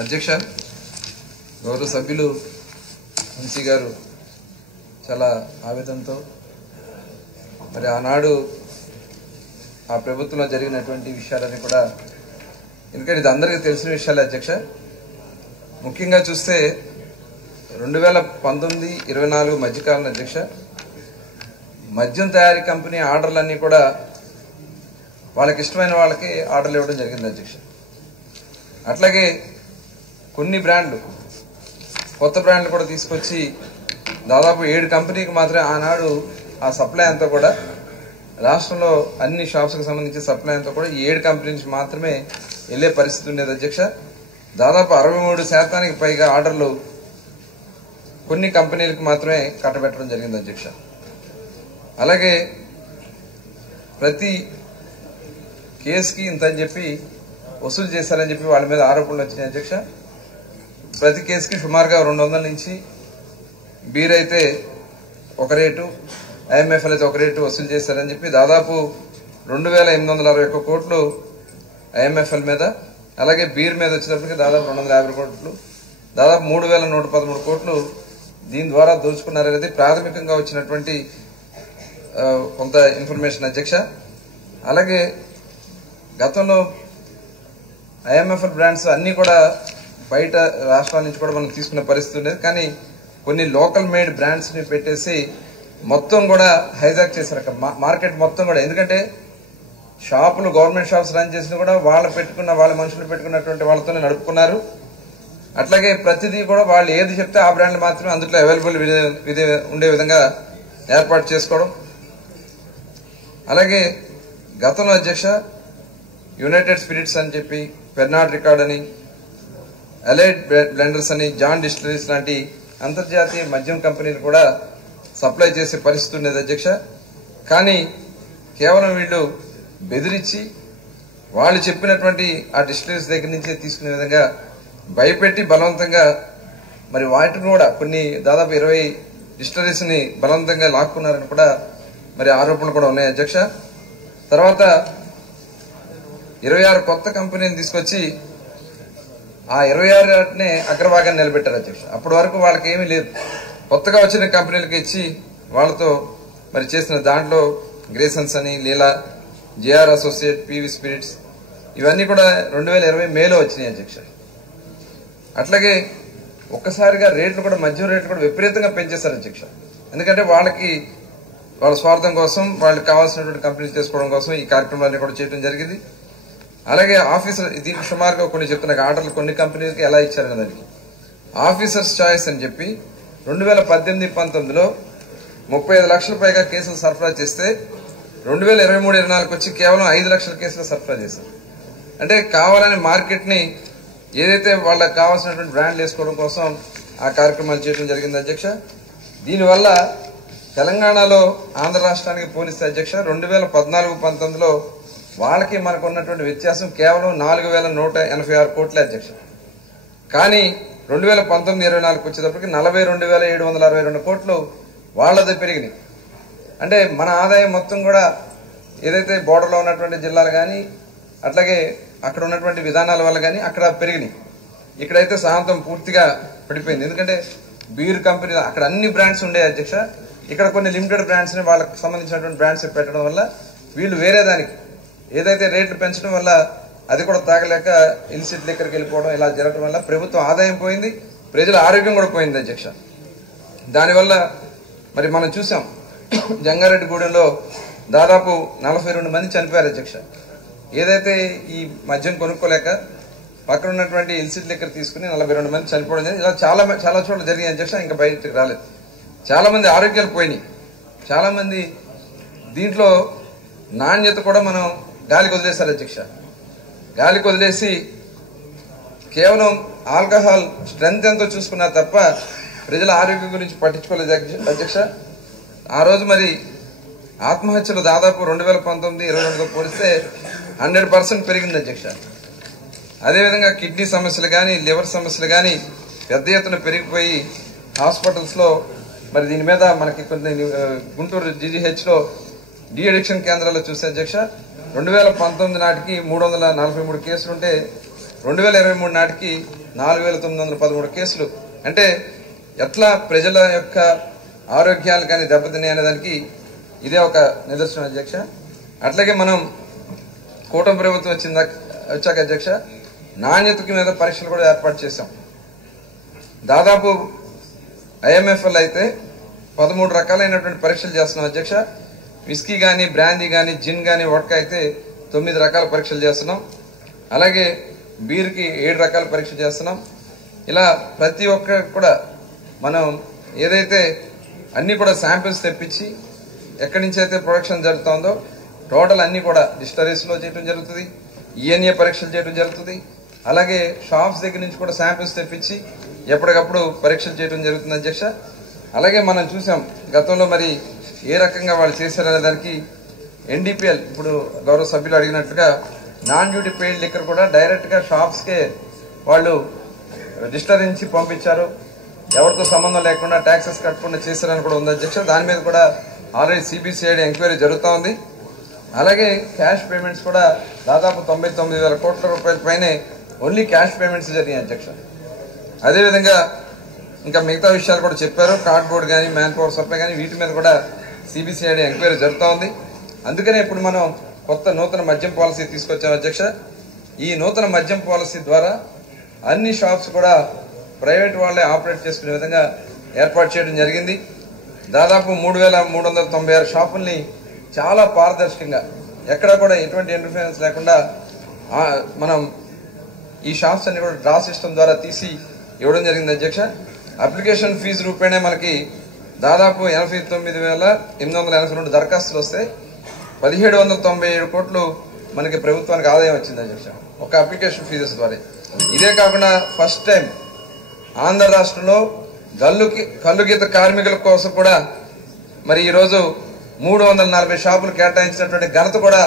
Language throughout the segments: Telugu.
అధ్యక్ష, గౌరవ సభ్యులు వంశీ గారు చాలా ఆవేదనతో మరి ఆనాడు ఆ ప్రభుత్వంలో జరిగినటువంటి విషయాలని కూడా, ఎందుకంటే ఇది అందరికీ తెలిసిన విషయాలే అధ్యక్ష. ముఖ్యంగా చూస్తే 2019-24 మధ్యకాలంలో అధ్యక్ష, మద్యం తయారీ కంపెనీ ఆర్డర్లన్నీ కూడా వాళ్ళకి ఇష్టమైన వాళ్ళకి ఆర్డర్లు ఇవ్వడం జరిగింది అధ్యక్ష. అట్లాగే కొన్ని బ్రాండ్లు, కొత్త బ్రాండ్లు కూడా తీసుకొచ్చి దాదాపు 7 కంపెనీకి మాత్రమే ఆనాడు ఆ సప్లై అంతా కూడా రాష్ట్రంలో అన్ని షాప్స్కి సంబంధించిన సప్లై అంతా కూడా 7 కంపెనీ నుంచి మాత్రమే వెళ్లే పరిస్థితి ఉండేది అధ్యక్ష. దాదాపు 63% పైగా ఆర్డర్లు కొన్ని కంపెనీలకు మాత్రమే కట్టబెట్టడం జరిగింది అధ్యక్ష. అలాగే ప్రతి కేసుకి ఇంత అని చెప్పి వసూలు చేశారని చెప్పి వాళ్ళ మీద ఆరోపణలు వచ్చినాయి అధ్యక్ష. ప్రతి కేసుకి సుమారుగా 200 నుంచి, బీర్ అయితే ఒక రేటు, ఐఎంఎఫ్ఎల్ అయితే ఒక రేటు వసూలు చేశారని చెప్పి దాదాపు 2861 కోట్లు ఐఎంఎఫ్ఎల్ మీద, అలాగే బీర్ మీద వచ్చేటప్పటికి దాదాపు 250 కోట్లు, దాదాపు 3113 కోట్లు దీని ద్వారా దోచుకున్నారనేది ప్రాథమికంగా వచ్చినటువంటి కొంత ఇన్ఫర్మేషన్ అధ్యక్ష. అలాగే గతంలో ఐఎంఎఫ్ఎల్ బ్రాండ్స్ అన్నీ కూడా బయట రాష్ట్రాల నుంచి కూడా మనం తీసుకునే పరిస్థితి ఉండేది. కానీ కొన్ని లోకల్ మేడ్ బ్రాండ్స్ని పెట్టేసి మొత్తం కూడా హైజాక్ చేశారు అక్కడ మార్కెట్ మొత్తం కూడా. ఎందుకంటే షాపులు, గవర్నమెంట్ షాప్స్ రన్ చేసిన కూడా వాళ్ళ మనుషులు పెట్టుకున్నటువంటి వాళ్ళతోనే నడుపుకున్నారు. అట్లాగే ప్రతిదీ కూడా వాళ్ళు ఏది చెప్తే ఆ బ్రాండ్లు మాత్రమే అందులో అవైలబుల్ ఉండే విధంగా ఏర్పాటు చేసుకోవడం. అలాగే గతంలో అధ్యక్ష యునైటెడ్ స్పిరిట్స్ అని చెప్పి, పెర్నాడ్ రికార్డ్ అని, అలైడ్ బ్లెండర్స్ అని, జాన్ డిస్టిలరీస్ లాంటి అంతర్జాతీయ మద్యం కంపెనీలు కూడా సప్లై చేసే పరిస్థితి ఉండేది అధ్యక్ష. కానీ కేవలం వీళ్ళు బెదిరించి వాళ్ళు చెప్పినటువంటి ఆ డిస్టిలరీస్ దగ్గర నుంచి తీసుకునే విధంగా భయపెట్టి బలవంతంగా మరి వాటిని కూడా కొన్ని దాదాపు 20 డిస్టిలరీస్ ని బలవంతంగా లాక్కున్నారని కూడా మరి ఆరోపణలు కూడా ఉన్నాయి అధ్యక్ష. తర్వాత 26 కొత్త కంపెనీని తీసుకొచ్చి ఆ 26నే అగ్రభాగాన్ని నిలబెట్టారు అధ్యక్ష. అప్పటి వరకు వాళ్ళకి ఏమీ లేదు. కొత్తగా వచ్చిన కంపెనీలకు ఇచ్చి వాళ్ళతో మరి చేసిన దాంట్లో గ్రేసన్స్ అని, లీలా, జేఆర్ అసోసియేట్, పివి స్పిరిట్స్ ఇవన్నీ కూడా 2020 మేలో వచ్చినాయి అధ్యక్ష. అట్లాగే ఒక్కసారిగా రేట్లు కూడా, మద్యం రేట్లు కూడా విపరీతంగా పెంచేశారు అధ్యక్ష. ఎందుకంటే వాళ్ళ స్వార్థం కోసం, వాళ్ళకి కావాల్సినటువంటి కంపెనీలు చేసుకోవడం కోసం ఈ కార్యక్రమాన్ని కూడా చేయడం జరిగింది. అలాగే ఆఫీసర్, దీనికి సుమారుగా కొన్ని చెప్తున్నా ఆర్డర్లు కొన్ని కంపెనీలకి ఎలా ఇచ్చారనే దానికి ఆఫీసర్స్ చాయిస్ అని చెప్పి 2018-19లో 35 లక్షల పైగా కేసులు సరఫరా చేస్తే 2023-24 వచ్చి కేవలం 5 లక్షల కేసులు సరఫరా చేశారు. అంటే కావాలని మార్కెట్ ని ఏదైతే వాళ్ళకి కావాల్సినటువంటి బ్రాండ్లు వేసుకోవడం కోసం ఆ కార్యక్రమాలు చేయడం జరిగింది అధ్యక్ష. దీనివల్ల తెలంగాణలో ఆంధ్ర రాష్ట్రానికి పోలిస్తే అధ్యక్ష 2014-19లో వాళ్ళకి మనకు ఉన్నటువంటి వ్యత్యాసం కేవలం 4186 కోట్లే అధ్యక్ష. కానీ 2019-24 వచ్చేటప్పటికి 42,762 కోట్లు వాళ్ళది పెరిగినాయి. అంటే మన ఆదాయం మొత్తం కూడా ఏదైతే బోర్డర్లో ఉన్నటువంటి జిల్లాలు కానీ, అట్లాగే అక్కడ ఉన్నటువంటి విధానాల వల్ల కానీ అక్కడ పెరిగినాయి. ఇక్కడైతే సాయంత్రం పూర్తిగా పడిపోయింది. ఎందుకంటే బీర్ కంపెనీలు అక్కడ అన్ని బ్రాండ్స్ ఉండే అధ్యక్ష, ఇక్కడ కొన్ని లిమిటెడ్ బ్రాండ్స్ని వాళ్ళకి సంబంధించినటువంటి బ్రాండ్స్ పెట్టడం వల్ల వీళ్ళు వేరే దానికి ఏదైతే రేట్లు పెంచడం వల్ల అది కూడా తాగలేక ఇల్సిట్ లిక్కర్కి వెళ్ళిపోవడం ఇలా జరగడం వల్ల ప్రభుత్వం ఆదాయం పోయింది, ప్రజల ఆరోగ్యం కూడా పోయింది అధ్యక్ష. దానివల్ల మరి మనం చూసాం జంగారెడ్డిగూడెంలో దాదాపు 42 మంది చనిపోయారు అధ్యక్ష. ఏదైతే ఈ మద్యం కొనుక్కోలేక పక్కన ఉన్నటువంటి ఇల్సిట్ లిక్కర్ తీసుకుని 42 మంది చనిపోవడం జరిగింది. ఇలా చాలా చోట్ల జరిగింది అధ్యక్ష. ఇంకా బయటకు రాలేదు. చాలా మంది ఆరోగ్యాలు పోయినాయి. చాలా మంది దీంట్లో నాణ్యత కూడా మనం గాలికి వదిలేశారు అధ్యక్ష. గాలికి వదిలేసి కేవలం ఆల్కహాల్ స్ట్రెంత్ ఎంతో చూసుకున్నారు తప్ప ప్రజల ఆరోగ్యం గురించి పట్టించుకోలేదు అధ్యక్ష. ఆ రోజు మరి ఆత్మహత్యలు దాదాపు 2019-22తో పోలిస్తే 100% పెరిగింది అధ్యక్ష. అదేవిధంగా కిడ్నీ సమస్యలు కానీ, లివర్ సమస్యలు కానీ పెద్ద ఎత్తున పెరిగిపోయి హాస్పిటల్స్లో మరి దీని మీద మనకి కొన్ని గుంటూరు జీజీహెచ్లో డి అడిక్షన్ కేంద్రాల్లో చూసే అధ్యక్ష 2019 నాటికి 343 కేసులుంటే 2023 నాటికి 4913 కేసులు. అంటే ఎట్లా ప్రజల యొక్క ఆరోగ్యాలు కానీ దెబ్బతిన్నాయి అనేదానికి ఇదే ఒక నిదర్శనం అధ్యక్ష. అట్లాగే మనం కూటమి ప్రభుత్వం వచ్చాక అధ్యక్ష నాణ్యతకి మీద పరీక్షలు కూడా ఏర్పాటు చేశాం. దాదాపు IMFL అయితే 13 రకాలైనటువంటి పరీక్షలు చేస్తున్నాం అధ్యక్ష. విస్కీ కానీ, బ్రాందీ కానీ, జిన్ కానీ, వడ్కా అయితే 9 రకాల పరీక్షలు చేస్తున్నాం. అలాగే బీర్కి 7 రకాల పరీక్ష చేస్తున్నాం. ఇలా ప్రతి ఒక్క కూడా మనం ఏదైతే అన్ని కూడా శాంపిల్స్ తెప్పించి ఎక్కడి నుంచి అయితే ప్రొడక్షన్ జరుగుతుందో టోటల్ అన్ని కూడా డిస్టరీస్లో చేయడం జరుగుతుంది, ENA పరీక్షలు చేయడం జరుగుతుంది. అలాగే షాప్స్ దగ్గర నుంచి కూడా శాంపిల్స్ తెప్పించి ఎప్పటికప్పుడు పరీక్షలు చేయడం జరుగుతుంది అధ్యక్ష. అలాగే మనం చూసాం గతంలో మరి ఏ రకంగా వాళ్ళు చేశారనే దానికి NDPL ఇప్పుడు గౌరవ సభ్యులు అడిగినట్టుగా నాన్ డ్యూటీ పెయిడ్ లిక్కర్ కూడా డైరెక్ట్గా షాప్స్కే వాళ్ళు డిస్టరీ నుంచి పంపించారు, ఎవరితో సంబంధం లేకుండా ట్యాక్సెస్ కట్టకుండా చేశారని కూడా ఉంది అధ్యక్ష. దాని మీద కూడా ఆల్రెడీ CBCID ఎంక్వైరీ జరుగుతూ ఉంది. అలాగే క్యాష్ పేమెంట్స్ కూడా దాదాపు 99,000 కోట్ల రూపాయల పైనే ఓన్లీ క్యాష్ పేమెంట్స్ జరిగాయి అధ్యక్ష. అదేవిధంగా ఇంకా మిగతా విషయాలు కూడా చెప్పారు, కార్డ్బోర్డ్ కానీ, మ్యాన్ పవర్ సప్లై కానీ, వీటి మీద కూడా CBCID ఎంక్వైరీ జరుగుతూ ఉంది. అందుకనే ఇప్పుడు మనం కొత్త నూతన మద్యం పాలసీ తీసుకొచ్చాం అధ్యక్ష. ఈ నూతన మద్యం పాలసీ ద్వారా అన్ని షాప్స్ కూడా ప్రైవేట్ వాళ్లే ఆపరేట్ చేసుకునే విధంగా ఏర్పాటు చేయడం జరిగింది. దాదాపు 3,396 షాపుల్ని చాలా పారదర్శకంగా ఎక్కడ కూడా ఎటువంటి ఇంటర్ఫరెన్స్ లేకుండా మనం ఈ షాప్స్ అన్ని కూడా డ్రా సిస్టమ్ ద్వారా తీసి ఇవ్వడం జరిగింది అధ్యక్ష. అప్లికేషన్ ఫీజు రూపేణే మనకి దాదాపు 89,882 దరఖాస్తులు వస్తాయి. 1,797 కోట్లు మనకి ప్రభుత్వానికి ఆదాయం వచ్చింది అధ్యక్ష ఒక అప్లికేషన్ ఫీజెస్ ద్వారా. ఇదే కాకుండా ఫస్ట్ టైం ఆంధ్ర రాష్ట్రంలో కల్లుగీత కార్మికుల కోసం కూడా మరి ఈరోజు 340 షాపులు కేటాయించినటువంటి ఘనత కూడా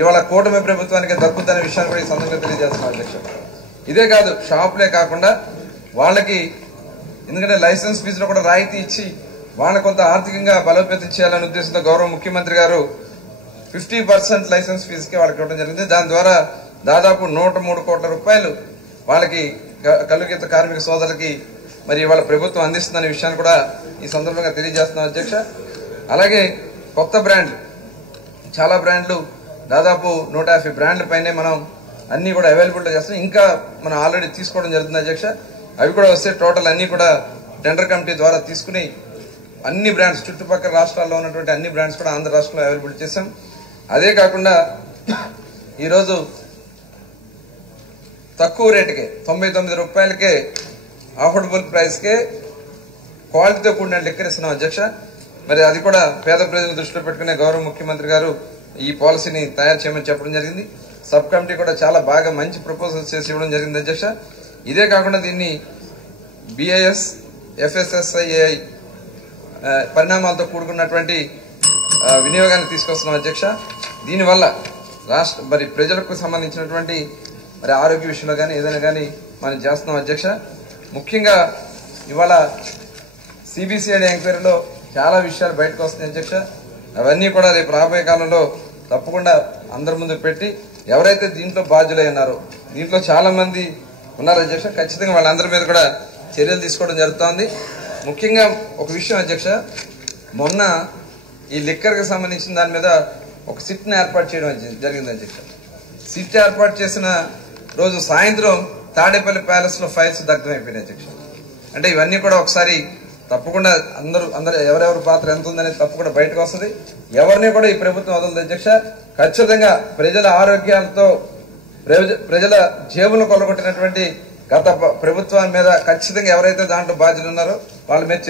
ఇవాళ కూటమి ప్రభుత్వానికి దక్కుతున్న విషయాన్ని కూడా ఈ సందర్భంగా తెలియజేస్తున్నాం అధ్యక్ష. ఇదే కాదు, షాపులే కాకుండా వాళ్ళకి ఎందుకంటే లైసెన్స్ ఫీజులో కూడా రాయితీ ఇచ్చి వాళ్ళని కొంత ఆర్థికంగా బలోపేతం చేయాలనే ఉద్దేశంతో గౌరవ ముఖ్యమంత్రి గారు 50% లైసెన్స్ ఫీజుకి వాళ్ళకి ఇవ్వడం జరిగింది. దాని ద్వారా దాదాపు 103 కోట్ల రూపాయలు వాళ్ళకి కల్లుగీత కార్మిక సోదరులకి మరి వాళ్ళ ప్రభుత్వం అందిస్తుందనే విషయాన్ని కూడా ఈ సందర్భంగా తెలియజేస్తున్నాం అధ్యక్ష. అలాగే కొత్త బ్రాండ్లు చాలా బ్రాండ్లు దాదాపు 150 బ్రాండ్ల పైనే మనం అన్ని కూడా అవైలబిలిటీ చేస్తాం. ఇంకా మనం ఆల్రెడీ తీసుకోవడం జరుగుతుంది అధ్యక్ష. అవి కూడా వస్తే టోటల్ అన్ని కూడా టెండర్ కమిటీ ద్వారా తీసుకుని అన్ని బ్రాండ్స్ చుట్టుపక్కల రాష్ట్రాల్లో ఉన్నటువంటి అన్ని బ్రాండ్స్ కూడా ఆంధ్ర రాష్ట్రంలో అవైలబిలిటీ చేశాం. అదే కాకుండా ఈరోజు తక్కువ రేటుకే 99 రూపాయలకే అఫోర్డబుల్ ప్రైస్కే క్వాలిటీతో కూడిన లిక్కర్ ఇస్తున్నాం అధ్యక్ష. మరి అది కూడా పేద ప్రజలను దృష్టిలో పెట్టుకునే గౌరవ ముఖ్యమంత్రి గారు ఈ పాలసీని తయారు చేయమని చెప్పడం జరిగింది. సబ్ కమిటీ కూడా చాలా బాగా మంచి ప్రపోజల్స్ చేసి ఇవ్వడం జరిగింది అధ్యక్ష. ఇదే కాకుండా దీన్ని BIS FSSAI పరిణామాలతో కూడుకున్నటువంటి వినియోగాన్ని తీసుకొస్తున్నాం అధ్యక్ష. దీనివల్ల మరి ప్రజలకు సంబంధించినటువంటి మరి ఆరోగ్య విషయంలో కానీ ఏదైనా కానీ మనం చేస్తున్నాం అధ్యక్ష. ముఖ్యంగా ఇవాళ CBCID ఎంక్వైరీలో చాలా విషయాలు బయటకు వస్తున్నాయి అధ్యక్ష. అవన్నీ కూడా రేపు రాబోయే కాలంలో తప్పకుండా అందరి ముందు పెట్టి ఎవరైతే దీంట్లో బాధ్యులై ఉన్నారో దీంట్లో చాలా మంది ఉన్నారు అధ్యక్ష, ఖచ్చితంగా వాళ్ళందరి మీద కూడా చర్యలు తీసుకోవడం జరుగుతోంది. ముఖ్యంగా ఒక విషయం అధ్యక్ష, మొన్న ఈ లిక్కర్కి సంబంధించిన దాని మీద ఒక సిట్ని ఏర్పాటు చేయడం జరిగింది అధ్యక్ష. సిట్ ఏర్పాటు చేసిన రోజు సాయంత్రం తాడేపల్లి ప్యాలెస్ లో ఫైల్స్ దగ్ధమైపోయినాయి అధ్యక్ష. అంటే ఇవన్నీ కూడా ఒకసారి తప్పకుండా అందరూ ఎవరెవరి పాత్ర ఎంత ఉందనేది తప్పకుండా బయటకు వస్తుంది. ఎవరిని కూడా ఈ ప్రభుత్వం వదలదు అధ్యక్ష. ఖచ్చితంగా ప్రజల ఆరోగ్యాలతో ప్రజల జేబులు కొల్లగొట్టినటువంటి గత ప్రభుత్వం మీద ఖచ్చితంగా ఎవరైతే దాంట్లో బాధ్యులు ఉన్నారో వాళ్ళ మీద